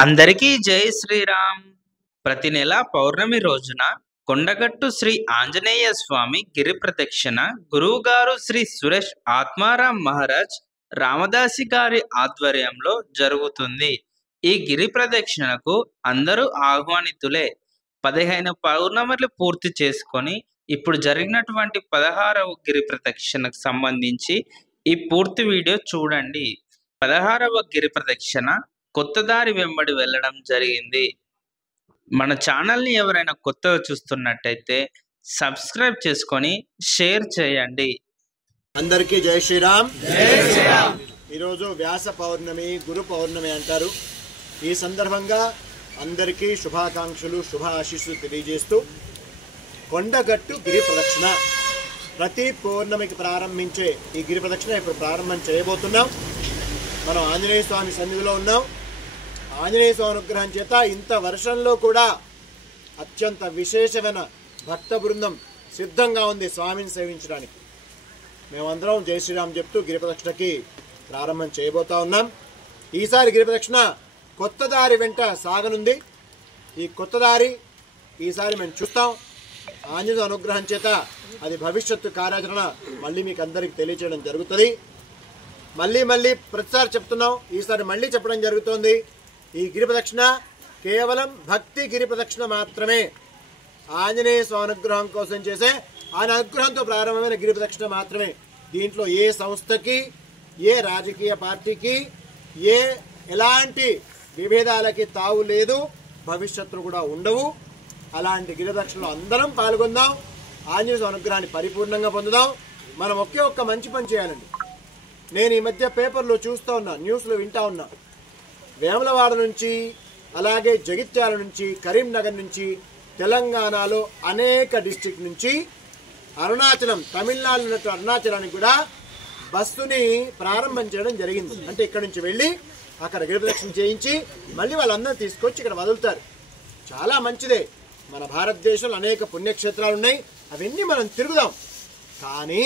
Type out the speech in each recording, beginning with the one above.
అందరికీ జై శ్రీరామ్. ప్రతి నెల పౌర్ణమి రోజున కొండగట్టు శ్రీ ఆంజనేయ స్వామి గిరి ప్రదక్షిణ గురువుగారు శ్రీ సురేష్ ఆత్మారాం మహారాజ్ రామదాసి గారి ఆధ్వర్యంలో జరుగుతుంది. ఈ గిరి ప్రదక్షిణకు అందరూ ఆహ్వానితులే. 15 పౌర్ణమిలు పూర్తి చేసుకొని ఇప్పుడు జరిగినటువంటి 16వ గిరి ప్రదక్షిణకు సంబంధించి ఈ పూర్తి వీడియో చూడండి. 16వ గిరి ప్రదక్షిణ కొత్త దారి వెంబడి వెళ్ళడం జరిగింది. మన ఛానల్ని ఎవరైనా కొత్తగా చూస్తున్నట్టయితే సబ్స్క్రైబ్ చేసుకొని షేర్ చేయండి. అందరికీ జై శ్రీరామ్. ఈరోజు వ్యాస పౌర్ణమి, గురు పౌర్ణమి అంటారు. ఈ సందర్భంగా అందరికీ శుభాకాంక్షలు, శుభ ఆశీస్సులు తెలియజేస్తూ కొండగట్టు గిరి ప్రదక్షిణ ప్రతి పౌర్ణమికి ప్రారంభించే ఈ గిరి ప్రదక్షిణ ఇప్పుడు ప్రారంభం చేయబోతున్నాం. మనం ఆంజనేయ స్వామి సన్నిధిలో ఉన్నాం. ఆంజనేయ స్వామి అనుగ్రహం చేత ఇంత వర్షంలో కూడా అత్యంత విశేషమైన భక్త బృందం సిద్ధంగా ఉంది స్వామిని సేవించడానికి. మేమందరం జై శ్రీరామ్ చెప్తూ గిరి ప్రదక్షిణకి ప్రారంభం చేయబోతా ఉన్నాం. ఈసారి గిరి ప్రదక్షిణ కొత్త దారి వెంట సాగనుంది. ఈ కొత్త దారి ఈసారి మేము చూస్తాం. ఆంజనేయ అనుగ్రహం చేత అది భవిష్యత్తు కార్యాచరణ మళ్ళీ మీకు అందరికీ తెలియచేయడం జరుగుతుంది. మళ్ళీ ప్రతిసారి చెప్తున్నాం, ఈసారి మళ్ళీ చెప్పడం జరుగుతోంది. ఈ గిరి ప్రదక్షిణ కేవలం భక్తి గిరి ప్రదక్షిణ మాత్రమే. ఆంజనేయ స్వామి అనుగ్రహం కోసం చేసే ఆయన అనుగ్రహంతో ప్రారంభమైన గిరి ప్రదక్షిణ మాత్రమే. దీంట్లో ఏ సంస్థకి, ఏ రాజకీయ పార్టీకి, ఎలాంటి విభేదాలకి తావు లేదు, భవిష్యత్తులో కూడా ఉండవు. అలాంటి గిరి ప్రదక్షిణలో అందరం పాల్గొందాం. ఆంజనేయ స్వామి అనుగ్రహాన్ని పరిపూర్ణంగా పొందుదాం. మనం ఒక్క మంచి పని చేయాలండి. నేను ఈ మధ్య పేపర్లో చూస్తూ ఉన్నా, న్యూస్లో వింటా ఉన్నా, వేములవాడ నుంచి, అలాగే జగిత్యాల నుంచి, కరీంనగర్ నుంచి, తెలంగాణలో అనేక డిస్ట్రిక్ట్ నుంచి అరుణాచలం, తమిళనాడు ఉన్నట్టు అరుణాచలానికి కూడా బస్సుని ప్రారంభం చేయడం జరిగింది. అంటే ఇక్కడ నుంచి వెళ్ళి అక్కడ గిరి ప్రదక్షిణ చేయించి మళ్ళీ వాళ్ళందరూ తీసుకొచ్చి ఇక్కడ వదులుతారు. చాలా మంచిదే. మన భారతదేశంలో అనేక పుణ్యక్షేత్రాలు ఉన్నాయి, అవన్నీ మనం తిరుగుదాం. కానీ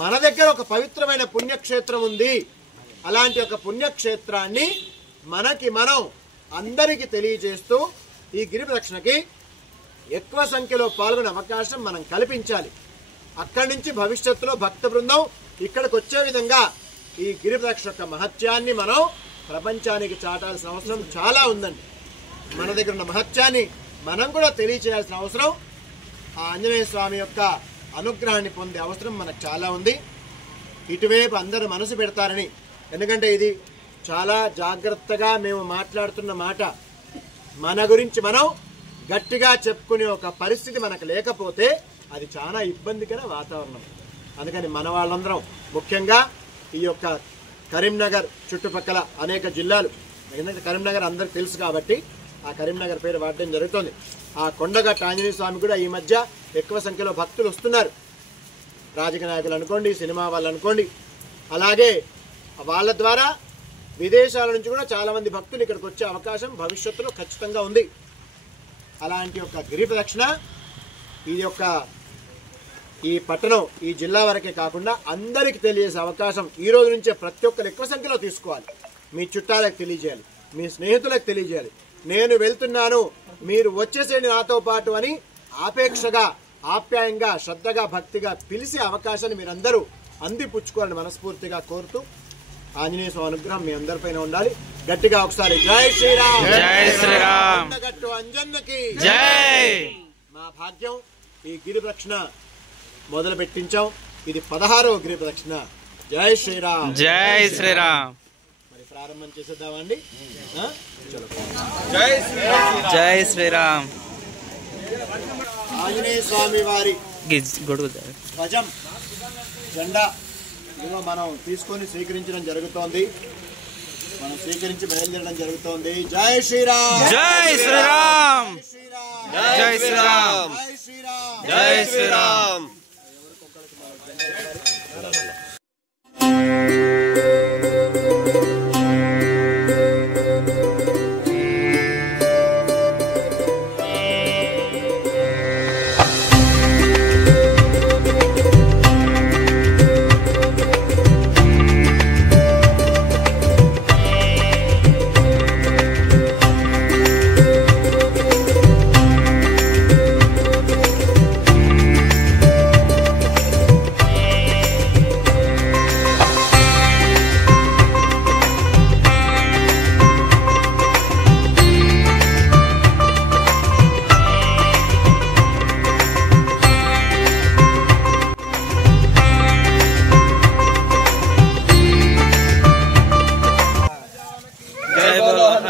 మన దగ్గర ఒక పవిత్రమైన పుణ్యక్షేత్రం ఉంది. అలాంటి ఒక పుణ్యక్షేత్రాన్ని మనం అందరికీ తెలియజేస్తూ ఈ గిరి ప్రదక్షిణకి ఎక్కువ సంఖ్యలో పాల్గొనే అవకాశం మనం కల్పించాలి. అక్కడి నుంచి భవిష్యత్తులో భక్త బృందం ఇక్కడికి వచ్చే విధంగా ఈ గిరి ప్రదక్షిణ యొక్క మహత్యాన్ని మనం ప్రపంచానికి చాటాల్సిన అవసరం చాలా ఉందండి. మన దగ్గర ఉన్న మహత్యాన్ని మనం కూడా తెలియచేయాల్సిన అవసరం, ఆ ఆంజనేయ స్వామి యొక్క అనుగ్రహాన్ని పొందే అవసరం మనకు చాలా ఉంది. ఇటువైపు అందరూ మనసు పెడతారని, ఎందుకంటే ఇది చాలా జాగ్రత్తగా మేము మాట్లాడుతున్న మాట. మన గురించి మనం గట్టిగా చెప్పుకునే ఒక పరిస్థితి మనకు లేకపోతే అది చాలా ఇబ్బందికర వాతావరణం. అందుకని మన వాళ్ళందరం, ముఖ్యంగా ఈ యొక్క కరీంనగర్ చుట్టుపక్కల అనేక జిల్లాలు, ఎందుకంటే కరీంనగర్ అందరికి తెలుసు కాబట్టి ఆ కరీంనగర్ పేరు వాడడం జరుగుతుంది. ఆ కొండగట్టు ఆంజనేయ స్వామి కూడా ఈ మధ్య ఎక్కువ సంఖ్యలో భక్తులు వస్తున్నారు. రాజకీయ నాయకులు అనుకోండి, సినిమా వాళ్ళు అనుకోండి, అలాగే వాళ్ళ ద్వారా విదేశాల నుంచి కూడా చాలామంది భక్తులు ఇక్కడికి వచ్చే అవకాశం భవిష్యత్తులో ఖచ్చితంగా ఉంది. అలాంటి ఒక గిరి ప్రదక్షిణ ఈ పట్టణం, ఈ జిల్లా వరకే కాకుండా అందరికీ తెలియజేసే అవకాశం ఈ రోజు నుంచే ప్రతి ఒక్కరు ఎక్కువ సంఖ్యలో తీసుకోవాలి. మీ చుట్టాలకు తెలియజేయాలి, మీ స్నేహితులకు తెలియజేయాలి. నేను వెళ్తున్నాను, మీరు వచ్చేసేయండి నాతో పాటు అని ఆపేక్షగా, ఆప్యాయంగా, శ్రద్ధగా, భక్తిగా పిలిచే అవకాశాన్ని మీరందరూ అందిపుచ్చుకోవాలని మనస్ఫూర్తిగా కోరుతూ ఆంజనేయ స్వామి అనుగ్రహం మీ అందరిపైన ఉండాలి. గట్టిగా ఒకసారి జై శ్రీరామ్. జై శ్రీరామ్. కొండగట్టు అంజన్నకి జై. మా భాగ్యం ఈ గిరి ప్రదక్షిణ మొదలు పెట్టించాం. ఇది 16వ గిరి ప్రదక్షిణ. జై శ్రీరామ్. జై శ్రీరామ్. మరి ప్రారంభం చేసేద్దామండి. జై శ్రీరామ్. ఆంజనేయ స్వామి వారి గొడుగు ధ్వజం, జెండా మనం తీసుకొని స్వీకరించడం జరుగుతోంది. మనం స్వీకరించి బయలుదేరడం జరుగుతోంది. జై శ్రీరామ్. జై శ్రీరామ్. జై శ్రీరామ్. జై శ్రీరామ్. జై శ్రీరామ్.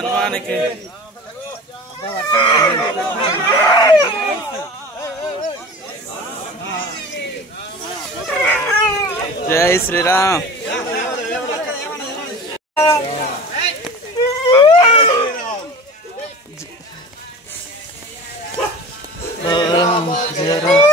హనుమానికి జై శ్రీరామ్. జయ రామ్.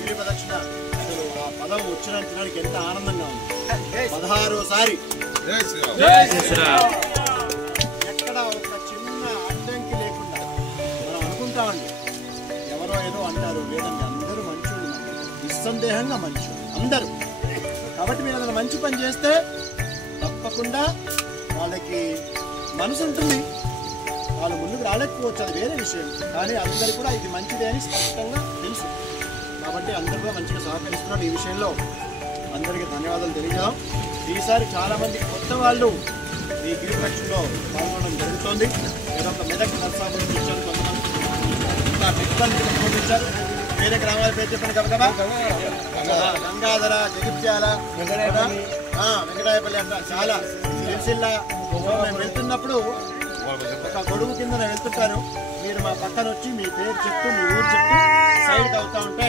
గిరి ప్రదక్షిణ అసలు ఆ పదం ఉచ్చరించడానికి ఎంత ఆనందంగా ఉంది. 16సారి ఎక్కడ ఒక చిన్న అడ్డంకి లేకుండా మనం అనుకుంటామండి, ఎవరో ఏదో అంటారు, లేదండి అందరూ మంచోళ్ళు, నిస్సందేహంగా మంచోళ్ళు అందరూ. కాబట్టి మీరు ఏదైనా మంచి పని చేస్తే తప్పకుండా వాళ్ళకి మనసు ఉంటుంది, వాళ్ళు ముందుకు రాలేకపోవచ్చు, అది వేరే విషయం. కానీ అందరూ కూడా ఇది మంచిదే అని స్పష్టంగా తెలుసు. కాబట్టి అందరూ కూడా మంచిగా సహకరిస్తున్నారు. ఈ విషయంలో అందరికీ ధన్యవాదాలు తెలియజేద్దాం. ఈసారి చాలామంది కొత్త వాళ్ళు ఈ గిరి ప్రదక్షిణలో పాల్గొనడం జరుగుతోంది. ఒక మెదక్ నర్సాపురం వచ్చారు, కొంతమంది ఇంకా కొంతమంది వచ్చారు. వేరే గ్రామాల పేరు చెప్పండి కదా, గంగాధర, జగిత్యాల, వెంకటాయపల్లి అంట చాలా సిరిసిల్ల. మేము వెళ్తున్నప్పుడు ఒక గొడుగు కింద వెళ్తుంటాను, మీరు మా పక్కన వచ్చి మీ పేరు చెప్తూ మీ ఊరు చెప్తూ సైడ్కి అవుతా ఉంటే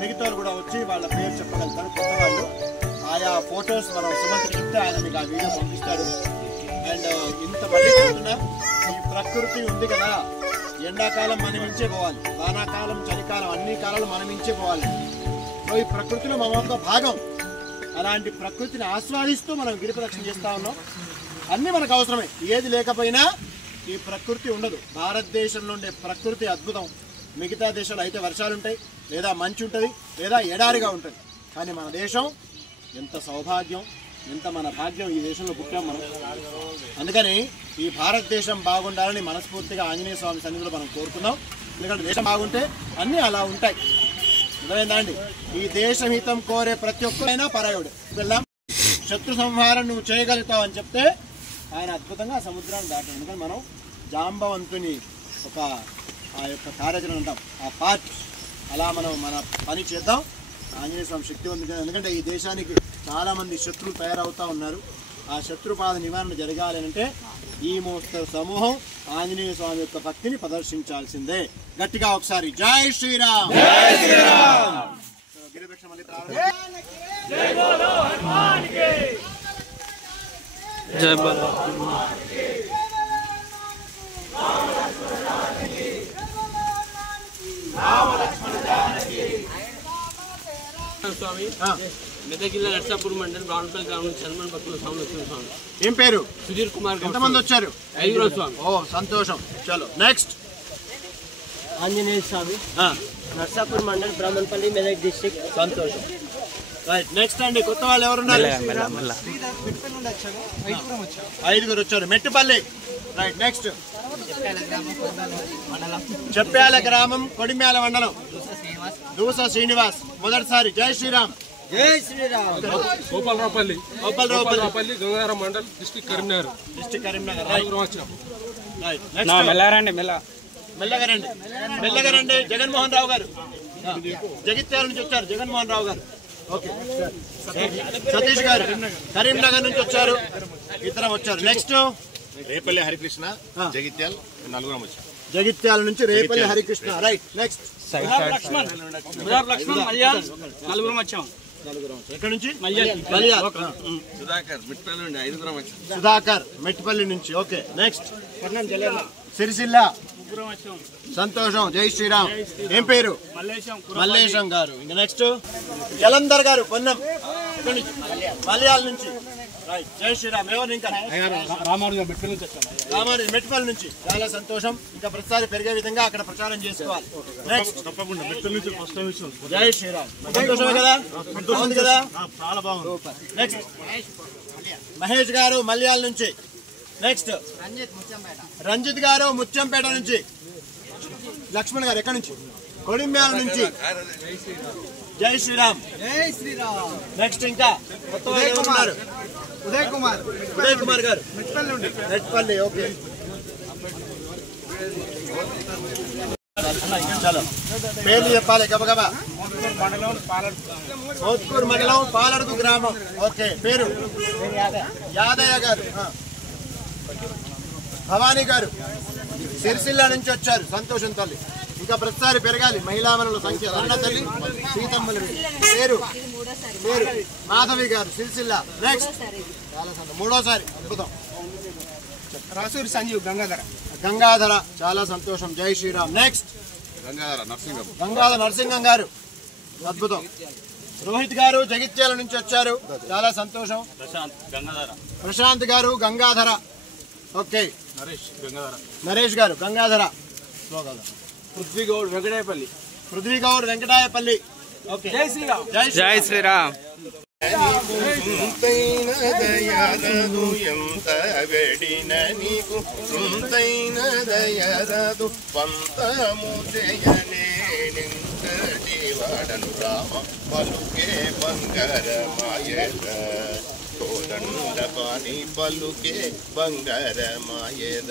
మిగతా వాళ్ళు కూడా వచ్చి వాళ్ళ పేరు చెప్పగలుగుతారు. కొత్త వాళ్ళు ఆయా ఫొటోస్ మనం సుమంత్కి చెప్తే ఆయన మీకు ఆ వీడియో పంపిస్తాడు. అండ్ ఇంత మళ్ళీ చెప్తున్నా, ఈ ప్రకృతి ఉంది కదా, ఎండాకాలం మనం మించే పోవాలి, వానాకాలం చలికాలం అన్ని కాలాలు మనం మించే పోవాలి. సో ఈ ప్రకృతిలో మన ఒక భాగం. అలాంటి ప్రకృతిని ఆస్వాదిస్తూ మనం గిరి ప్రదక్షిణ చేస్తూ ఉన్నాం. అన్నీ మనకు అవసరమే, ఏది లేకపోయినా ఈ ప్రకృతి ఉండదు. భారతదేశంలో ఉండే ప్రకృతి అద్భుతం. మిగతా దేశాలు అయితే వర్షాలు ఉంటాయి, లేదా మంచు ఉంటుంది, లేదా ఎడారిగా ఉంటుంది. కానీ మన దేశం ఎంత సౌభాగ్యం, ఎంత మన భాగ్యం, ఈ దేశంలో పుట్టాం మనం. అందుకని ఈ భారతదేశం బాగుండాలని మనస్ఫూర్తిగా ఆంజనేయ స్వామి సన్నిధిలో మనం కోరుకుందాం. ఎందుకంటే దేశం బాగుంటే అన్నీ అలా ఉంటాయి. అర్థమైందా అండి? ఈ దేశహితం కోరే ప్రతి ఒక్కరైనా పరాయుడు. వెళ్దాం, శత్రు సంహారం నువ్వు చేయగలుగుతావు అని చెప్తే ఆయన అద్భుతంగా సముద్రాన్ని దాటాడు. ఎందుకంటే మనం జాంబవంతుని ఒక ఆ యొక్క కార్యాచరణ అంటాం, ఆ పార్ట్. అలా మనం మన పని చేద్దాం. ఆంజనేయ స్వామి శక్తివంతుడు. ఎందుకంటే ఈ దేశానికి చాలామంది శత్రువులు తయారవుతూ ఉన్నారు. ఆ శత్రుపాద నివారణ జరగాలి అంటే ఈ మోస్తరు సమూహం ఆంజనేయ స్వామి యొక్క భక్తిని ప్రదర్శించాల్సిందే. గట్టిగా ఒకసారి జై శ్రీరామ్. గిరిప్రదక్షిణ మళ్ళీ ప్రారంభం. జై బలో. స్వామి మెదక్ జిల్లా నర్సాపూర్ మండలం రావులపల్లి గ్రామం చంద్రమణ భక్తుల స్వామి వచ్చిన స్వామి. ఏం పేరు? సుధీర్ కుమార్. ఎంతమంది వచ్చారు? 5 స్వామి. ఓ సంతోషం. చలో నెక్స్ట్. ఆంజనేయ స్వామి, నర్సాపూర్ మండల్, బ్రాహ్మణపల్లి, మెదక్ డిస్ట్రిక్ట్. సంతోషం. రైట్ నెక్స్ట్ అండి. కొత్త వాళ్ళు ఎవరున్నారు? 5 వచ్చారు. మెట్టుపల్లి. Right next. చెప్పాల గ్రామం, కొడిమ్యాల మండలం, దూస శ్రీనివాస్. మొదటిసారి జై శ్రీరామ్. జై Shriram. Gopalraopalli, Gangadhara mandal, district Karimnagar. Right next. మెల్లగా రండి. జగన్మోహన్ రావు గారు జగిత్యాల నుంచి వచ్చారు. జగన్మోహన్ రావు గారు. ఓకే. సతీష్ గారు కరీంనగర్ నుంచి వచ్చారు. ఇద్దరం వచ్చారు. నెక్స్ట్ రేపల్లి హరికృష్ణ, జగిత్యాల, నలుగురం వచ్చారు. జగిత్యాల నుంచి రేపల్లి హరికృష్ణ. Right next. లక్ష్మణ్ నలుగురం వచ్చాం. ఎక్కడి నుంచి? సుధాకర్ మిట్పల్లి నుండి 5 వచ్చారు. సుధాకర్ మెట్టిపల్లి నుంచి. Okay next. సిరిసిల్ల. సంతోషం. జై శ్రీరామ్. ఏం పేరు? మల్లేశం గారు. ఇంకా నెక్స్ట్ జలంధర్ గారు పొన్నం, మలయాళ నుంచి. రైట్. జై శ్రీరామ్. ఎవరు ఇంకా? రామానుజ మెట్పల్లి నుంచి వచ్చాను. రామానుజ మెట్పల్లి నుంచి. చాలా సంతోషం. ఇంకా ప్రతిసారి పెరిగే విధంగా అక్కడ ప్రచారం చేసుకోవాలి. నెక్స్ట్ తప్పకుండా మెట్పల్లి నుంచి ఫస్ట్ టైం ఇచ్చాను. జై శ్రీరామ్. సంతోషమే కదా? బాగుంది కదా? చాలా బాగుంది. నెక్స్ట్ మహేష్ గారు మల్యాల నుంచి. నెక్స్ట్ రంజిత్ గారు ముత్యంపేట నుంచి. లక్ష్మణ్ గారు ఎక్కడి నుంచి? కొడిమ్యాల నుంచి. జై శ్రీరామ్. జై శ్రీరామ్. నెక్స్ట్ ఇంకా ఉదయ్ కుమార్ గారు మెట్పల్లి. ఓకే చలో పేర్లు చెప్పాలి గబగబా. మోత్కూర్ మండలం పాలడుగు గ్రామం. ఓకే పేరు? యాదయ్య గారు. భవానీ గారు సిరిసిల్ల నుంచి వచ్చారు. సంతోషం తల్లి. ఇంకా ప్రతిసారి పెరగాలి మహిళామణుల సంఖ్య. అన్న తల్లి సీతమ్మల పేరు మాధవి గారు సిరిసిల్ల. నెక్స్ట్ చాలా సంతోషం. మూడోసారి. అద్భుతం. రాసూరి సంజీవ్ గంగాధర. చాలా సంతోషం. జై శ్రీరామ్. నెక్స్ట్ గంగాధర నరసింగం గారు. అద్భుతం. రోహిత్ గారు జగిత్యాల నుంచి వచ్చారు. చాలా సంతోషం. ప్రశాంత్ గారు గంగాధర. ఓకే నరేష్ గారు గంగాధర. పృథ్వీగౌడ్ వెంకటాయపల్లి. ఓకే జై శ్రీరామ్. జై శ్రీరామ్. దయరదు ఎంత వెడిన నీకు సుంతైన దయరదు పంతము చేయనేనింతటి వాడను రామ పలుకే బంగారమాయద కోదండ పాని పలుకే బంగారమాయద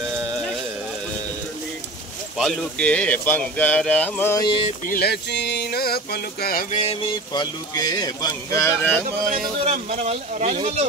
పలుకే బంగారమాయే పిలచిన పలుకవేమి పలుకే బంగారమాయే. మన రాజమల్లు.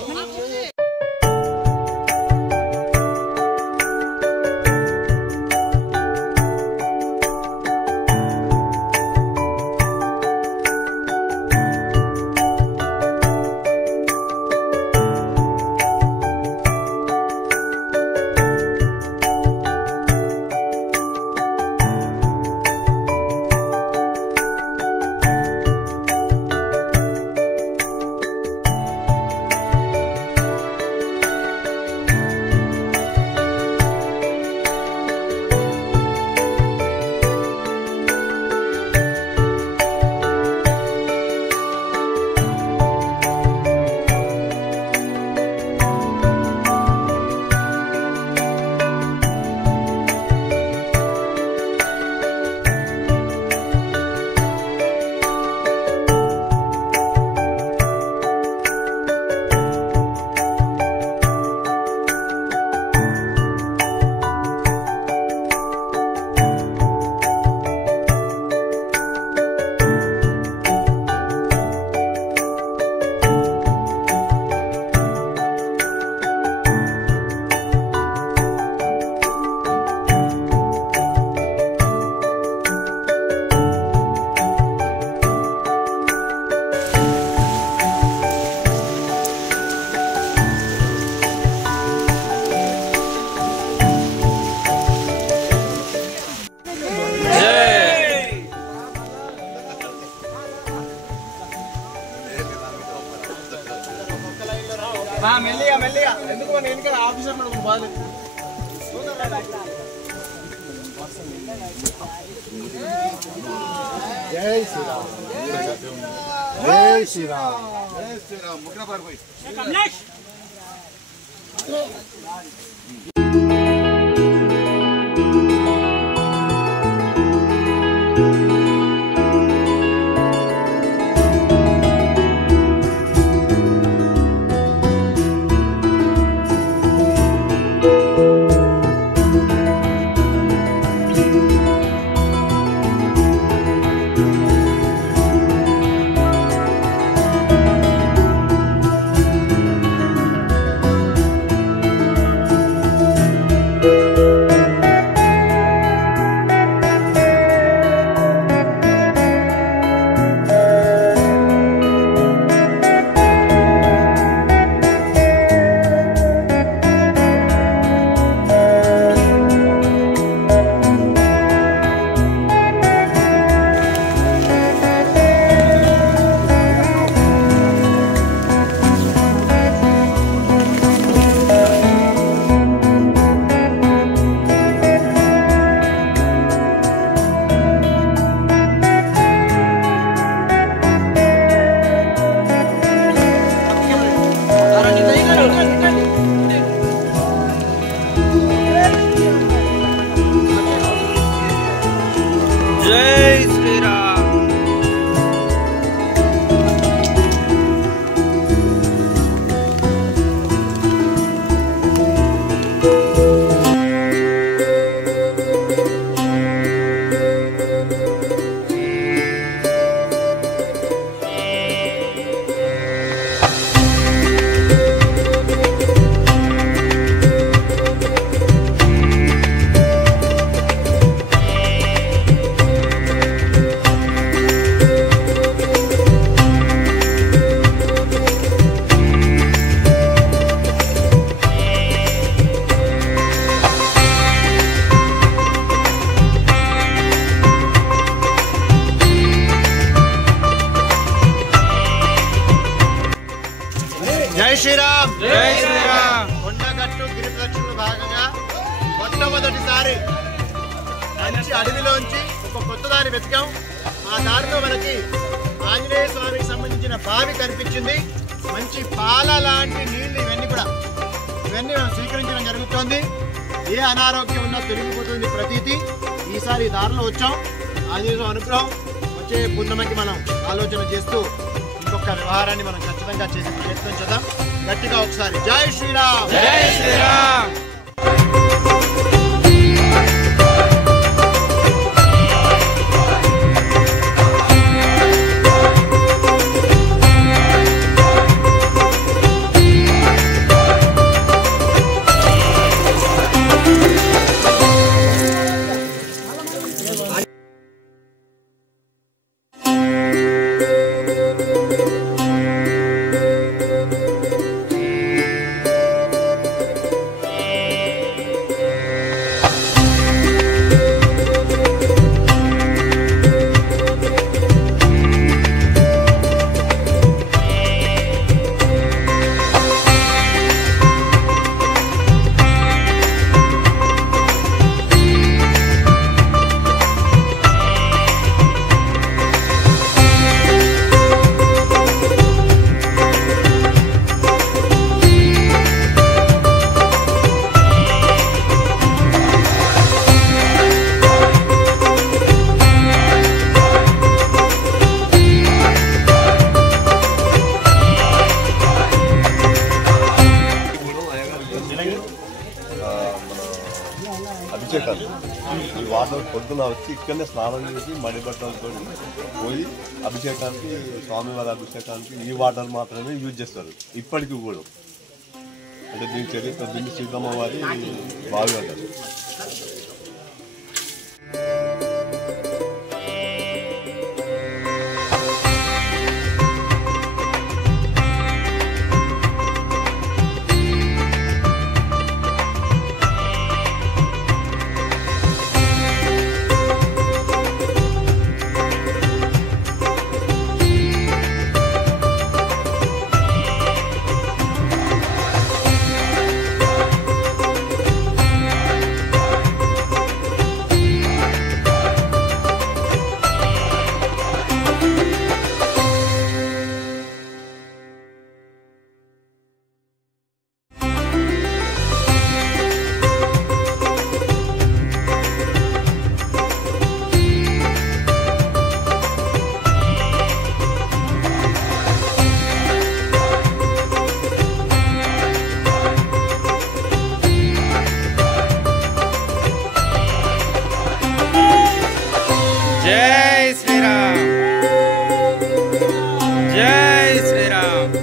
మెల్లిగా ఎందుకు మన వెనకాల ఆఫీసర్ మనకు బాధ. జై శ్రీరామ్. జై శ్రీరామ్. జై శ్రీరామ్. ముగ్గురు పారిపోయి జై శ్రీరామ్. జై శ్రీరామ్. జై శ్రీరామ్. కొండగట్టు గిరి ప్రదక్షిణలో భాగంగా మొట్టమొదటిసారి మంచి అడవిలోంచి ఒక కొత్త దారి వెతికాం. ఆ దారిలో మనకి ఆంజనేయ స్వామికి సంబంధించిన బావి కనిపించింది. మంచి పాల లాంటి నీళ్లు ఇవన్నీ మనం స్వీకరించడం జరుగుతోంది. ఏ అనారోగ్యం ఉన్నా తొలగిపోతుంది ప్రతీతి. ఈసారి ఈ దారిలో వచ్చాం. ఆంజనేయ స్వామి అనుగ్రహం వచ్చే పున్నమకి మనం ఆలోచన చేస్తూ ఇంకొక వ్యవహారాన్ని మనం ఖచ్చితంగా చేసే ప్రయత్నం చేద్దాం. గట్టిగా ఒకసారి జై శ్రీరామ్. జై శ్రీరామ్. అభిషేకాలు ఈ వాటర్ పొద్దున వచ్చి ఇక్కడనే స్నానం చేసి మడి బట్టలతో పోయి అభిషేకానికి స్వామివారి అభిషేకానికి ఈ వాటర్ మాత్రమే యూజ్ చేస్తారు ఇప్పటికీ కూడా. అంటే దీని చరిత్ర దీన్ని సీతమ్మ వారి బావి అంటారు. జై శ్రీరామ్. జై శ్రీరామ్.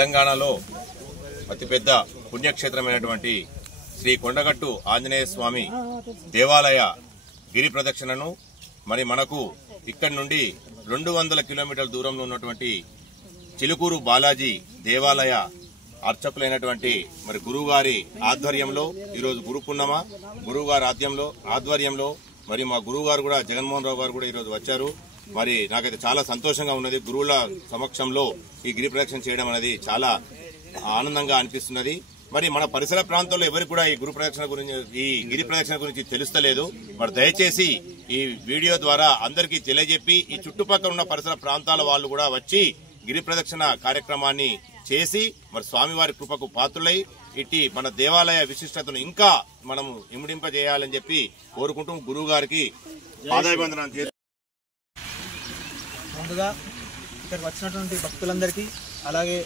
తెలంగాణలో అతిపెద్ద పుణ్యక్షేత్రమైనటువంటి శ్రీ కొండగట్టు ఆంజనేయ స్వామి దేవాలయ గిరి ప్రదక్షిణను మరి మనకు ఇక్కడి నుండి 200 కిలోమీటర్ల దూరంలో ఉన్నటువంటి చిలుకూరు బాలాజీ దేవాలయ అర్చకులైనటువంటి మరి గురువుగారి ఆధ్వర్యంలో ఈరోజు గురు పున్నమ గురువుగారి ఆధ్వర్యంలో మరి మా గురువుగారు కూడా జగన్మోహన్ రావు గారు కూడా ఈరోజు వచ్చారు. మరి నాకైతే చాలా సంతోషంగా ఉన్నది. గురువుల సమక్షంలో ఈ గిరి ప్రదక్షిణ చేయడం అనేది చాలా ఆనందంగా అనిపిస్తున్నది. మరి మన పరిసర ప్రాంతాల్లో ఎవరికి కూడా ఈ గిరి ప్రదక్షిణ గురించి తెలుస్తలేదు. మరి దయచేసి ఈ వీడియో ద్వారా అందరికీ తెలియజెప్పి ఈ చుట్టుపక్కల ఉన్న పరిసర ప్రాంతాల వాళ్ళు కూడా వచ్చి గిరి ప్రదక్షిణ కార్యక్రమాన్ని చేసి మరి స్వామివారి కృపకు పాత్రులై ఇట్టి మన దేవాలయ విశిష్టతను ఇంకా మనం ఇమిడింపజేయాలని చెప్పి కోరుకుంటూ గురువు గారికి పాదాభివందనం చేస్తూ ముందుగా ఇక్కడికి వచ్చినటువంటి భక్తులందరికీ, అలాగే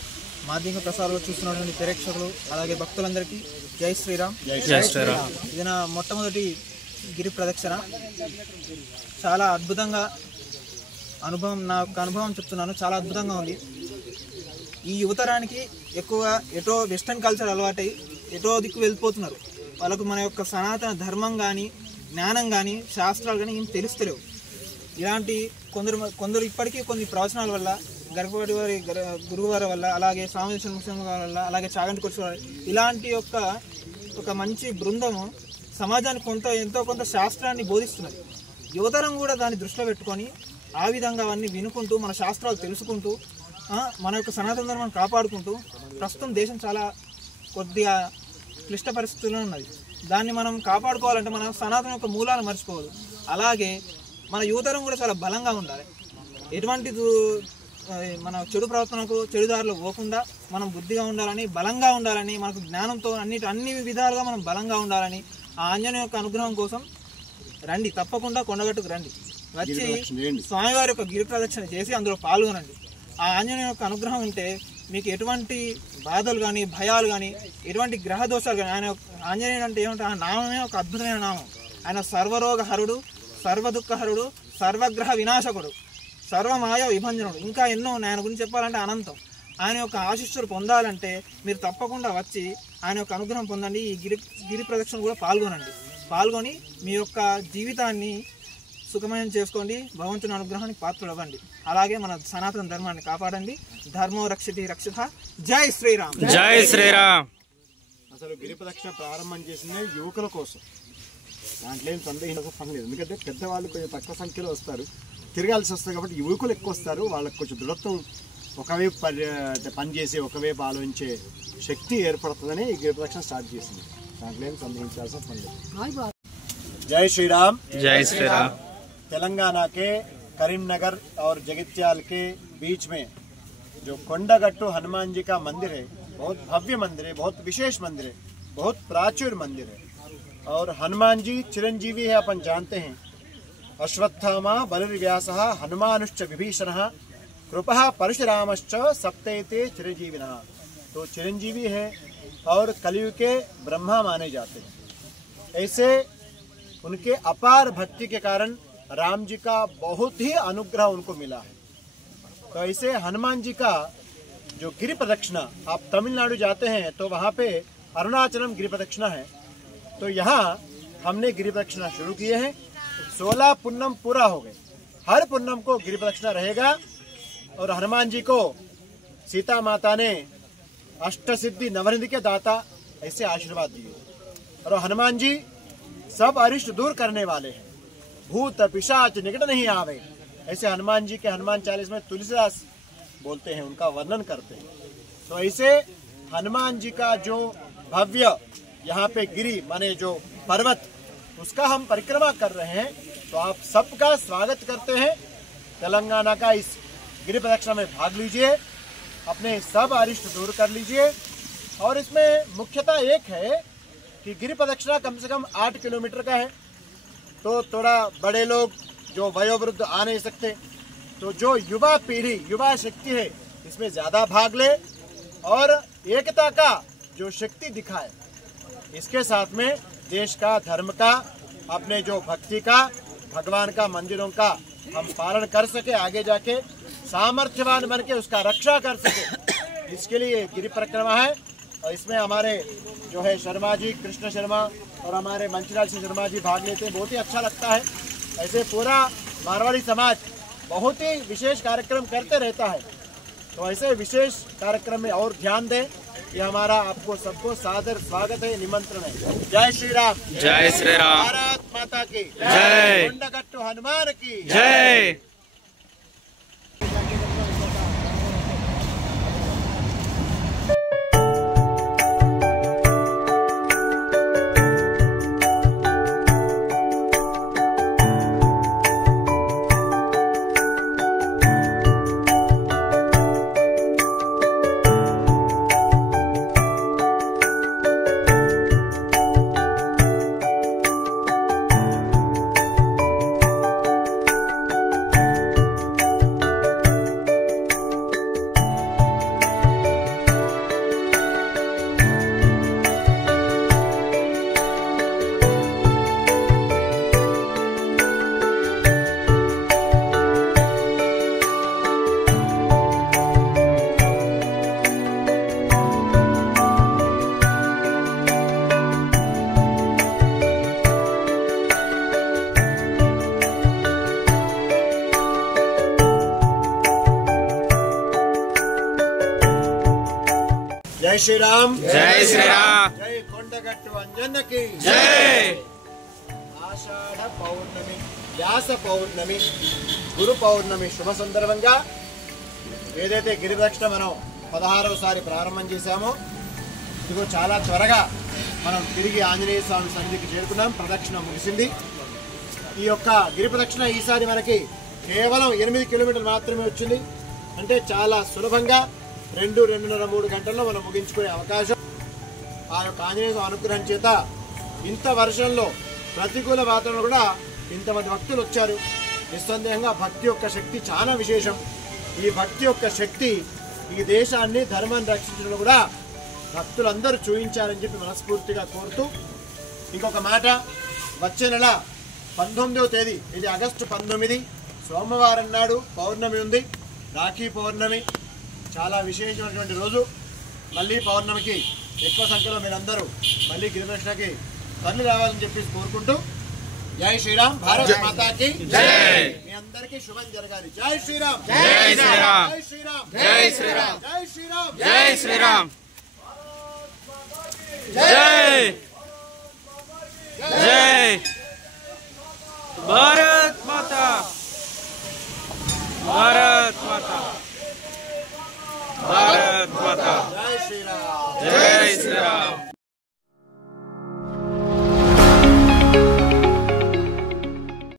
మాధ్యమిక ప్రసారంలో చూస్తున్నటువంటి ప్రేక్షకులు, అలాగే భక్తులందరికీ జై శ్రీరామ్. ఇది నా మొట్టమొదటి గిరి ప్రదక్షిణ. చాలా అద్భుతంగా నా యొక్క అనుభవం చెప్తున్నాను. చాలా అద్భుతంగా ఉంది. ఈ యువతరానికి ఎక్కువగా ఎటో వెస్టర్న్ కల్చర్ అలవాటై ఎటో దిక్కు వెళ్ళిపోతున్నారు. వాళ్ళకు మన యొక్క సనాతన ధర్మం కానీ, జ్ఞానం కానీ, శాస్త్రాలు కానీ ఏం తెలుస్తలేవు. ఇలాంటి కొందరు ఇప్పటికీ కొన్ని ప్రవచనాల వల్ల, గర్భవతి వారి గురువుగారి వల్ల, అలాగే సామవేశ్వర ముస్లిం గారి వల్ల, అలాగే చాగంటి కొట్టు ఇలాంటి ఒక మంచి బృందము సమాజానికి ఎంతో కొంత శాస్త్రాన్ని బోధిస్తున్నది. యువతరం కూడా దాన్ని దృష్టిలో పెట్టుకొని ఆ విధంగా అవన్నీ వినుకుంటూ, మన శాస్త్రాలు తెలుసుకుంటూ, మన యొక్క సనాతన ధర్మాన్ని కాపాడుకుంటూ, ప్రస్తుతం దేశం చాలా కొద్దిగా క్లిష్ట పరిస్థితుల్లో ఉన్నది. దాన్ని మనం కాపాడుకోవాలంటే మన సనాతన యొక్క మూలాలు మర్చిపోవద్దు. అలాగే మన యువతరం కూడా చాలా బలంగా ఉండాలి. ఎటువంటి మన చెడు ప్రవర్తనకు, చెడుదారిలో పోకుండా మనం బుద్ధిగా ఉండాలని, బలంగా ఉండాలని, మనకు జ్ఞానంతో అన్ని విధాలుగా మనం బలంగా ఉండాలని, ఆ ఆంజనేయ యొక్క అనుగ్రహం కోసం రండి. తప్పకుండా కొండగట్టుకు రండి. వచ్చి స్వామివారి యొక్క గిరి ప్రదక్షిణ చేసి అందులో పాల్గొనండి. ఆ ఆంజనేయ యొక్క అనుగ్రహం ఉంటే మీకు ఎటువంటి బాధలు కానీ, భయాలు కానీ, ఎటువంటి గ్రహ దోషాలు కానీ, ఆంజనేయుడు అంటే ఏమంటే ఆ నామమే ఒక అద్భుతమైన నామం. ఆయన సర్వరోగహరుడు, సర్వదుఃఖహరుడు, సర్వగ్రహ వినాశకుడు, సర్వమాయ విభంజనుడు, ఇంకా ఎన్నో ఉన్నాయి. ఆయన గురించి చెప్పాలంటే అనంతం. ఆయన యొక్క ఆశీస్సులు పొందాలంటే మీరు తప్పకుండా వచ్చి ఆయన యొక్క అనుగ్రహం పొందండి. ఈ గిరి ప్రదక్షిణ కూడా పాల్గొని మీ యొక్క జీవితాన్ని సుఖమయం చేసుకోండి. భగవంతుని అనుగ్రహానికి పాత్రలు అవ్వండి. అలాగే మన సనాతన ధర్మాన్ని కాపాడండి. ధర్మో రక్షితి రక్షిత. జై శ్రీరామ్. జై శ్రీరామ్. అసలు గిరి ప్రదక్షిణ ప్రారంభం చేసిందే యువకుల కోసం. దాంట్లో ఏం సందేహం పని లేదు. ఎందుకంటే పెద్దవాళ్ళు కొంచెం తక్కువ సంఖ్యలో వస్తారు, తిరగాల్సి వస్తుంది. కాబట్టి యువకులు ఎక్కువ వస్తారు. వాళ్ళకి కొంచెం దృఢత్వం, ఒకవైపు పనిచేసి ఒకవైపు ఆలోచించే శక్తి ఏర్పడుతుందని ఈ గిరి ప్రదక్షిణ స్టార్ట్ చేసింది. దాంట్లో ఏం సందేహించాల్సిన పని లేదు. जय श्री राम. जय श्री राम. तेलंगाना के करीमनगर और जगित्याल के बीच में जो कोंडागट्टू हनुमान जी का मंदिर है, बहुत भव्य मंदिर है, बहुत विशेष मंदिर है, बहुत प्राचीन मंदिर है. और हनुमान जी चिरंजीवी है, अपन जानते हैं. अश्वत्थामा बलिर्व्यासः हनुमानुश्च विभीषणः कृपः परशुरामश्च सप्तैते चिरंजीविनः. तो चिरंजीवी है और कलयुग के ब्रह्मा माने जाते हैं. ऐसे उनके अपार भक्ति के कारण राम जी का बहुत ही अनुग्रह उनको मिला है. तो ऐसे हनुमान जी का जो गिरि प्रदक्षिणा, आप तमिलनाडु जाते हैं तो वहाँ पे अरुणाचलम गिरि प्रदक्षिणा है. तो यहाँ हमने गिरि प्रदक्षिणा शुरू किए हैं. 16 पुन्नम पूरा हो गए. हर पुन्नम को गिरि प्रदक्षिणा रहेगा. और हनुमान जी को सीता माता ने अष्टसिद्धि नवनिधि के दाता ऐसे आशीर्वाद दिए. और हनुमान जी सब अरिष्ट दूर करने वाले हैं. भूत पिशाच निकट नहीं आवे, ऐसे हनुमान जी के हनुमान चालीस में तुलसीदास बोलते हैं, उनका वर्णन करते हैं. तो ऐसे हनुमान जी का जो भव्य यहाँ पे गिरी माने जो पर्वत, उसका हम परिक्रमा कर रहे हैं. तो आप सबका स्वागत करते हैं. तेलंगाना का इस गिरि प्रदक्षिणा में भाग लीजिए, अपने सब अरिष्ट दूर कर लीजिए. और इसमें मुख्यतः एक है कि गिरि प्रदक्षिणा कम से कम 8 किलोमीटर का है. तो थोड़ा बड़े लोग जो वयोवृद्ध आ नहीं सकते, तो जो युवा पीढ़ी, युवा शक्ति है, इसमें ज़्यादा भाग ले और एकता का जो शक्ति दिखाए. इसके साथ में देश का, धर्म का, अपने जो भक्ति का, भगवान का, मंदिरों का हम पालन कर सके, आगे जाके सामर्थ्यवान बन के उसका रक्षा कर सके, इसके लिए गिरि परिक्रमा है और इसमें हमारे जो है शर्मा जी, कृष्ण शर्मा और हमारे मंचलाल सिंह शर्मा जी भाग लेते हैं। बहुत ही अच्छा लगता है। ऐसे पूरा मारवाड़ी समाज बहुत ही विशेष कार्यक्रम करते रहता है, तो ऐसे विशेष कार्यक्रम में और ध्यान दें। ये हमारा आपको सबको सादर स्वागत है, निमंत्रण है। जय श्री राम। जय श्री राम। भारत माता की जय। కొండగట్టు हनुमान की जय। जय श्री राम। जय श्री राम। जय కొండగట్టు అంజన్న की जय। ఆషాఢ పౌర్ణమి, వ్యాస పౌర్ణమి, గురు పౌర్ణమి శుభ సందర్భంగా ఏదైతే గిరి ప్రదక్షిణ మనం 16వసారి ప్రారంభం చేశామో, ఇదిగో చాలా త్వరగా మనం తిరిగి ఆంజనేయ స్వామి సన్నిధికి చేరుకున్నాం. ప్రదక్షిణ ముగిసింది. ఈ యొక్క గిరి ప్రదక్షిణ ఈసారి మనకి కేవలం 8 కిలోమీటర్లు మాత్రమే వచ్చింది. అంటే చాలా సులభంగా 2-2.5-3 గంటల్లో మనం ముగించుకునే అవకాశం ఆ యొక్క ఆంజనేయ స్వామి అనుగ్రహం చేత ఇంత వర్షంలో ప్రతికూల వాతావరణం కూడా ఇంతమంది భక్తులు వచ్చారు. నిస్సందేహంగా భక్తి యొక్క శక్తి చాలా విశేషం. ఈ భక్తి యొక్క శక్తి ఈ దేశాన్ని, ధర్మాన్ని రక్షించడం కూడా భక్తులందరూ చూపించారని చెప్పి మనస్ఫూర్తిగా కోరుతూ, ఇంకొక మాట, వచ్చే నెల 19వ తేదీ, ఇది ఆగస్టు 19, సోమవారం నాడు పౌర్ణమి ఉంది. రాఖీ పౌర్ణమి చాలా విశేషమైనటువంటి రోజు. మళ్ళీ పౌర్ణమికి ఎక్కువ సంఖ్యలో మీరందరూ మళ్ళీ గిరిప్రదక్షిణకి తరలి రావాలని చెప్పేసి కోరుకుంటూ, జై శ్రీరామ్. భారత మాతాకి జై. మీ అందరికీ శుభం జరగాలి. జై శ్రీరామ్. జై శ్రీరామ్. జై శ్రీరామ్. జై శ్రీరామ్. జై శ్రీరామ్. జై శ్రీరామ్. జై. జై భారత్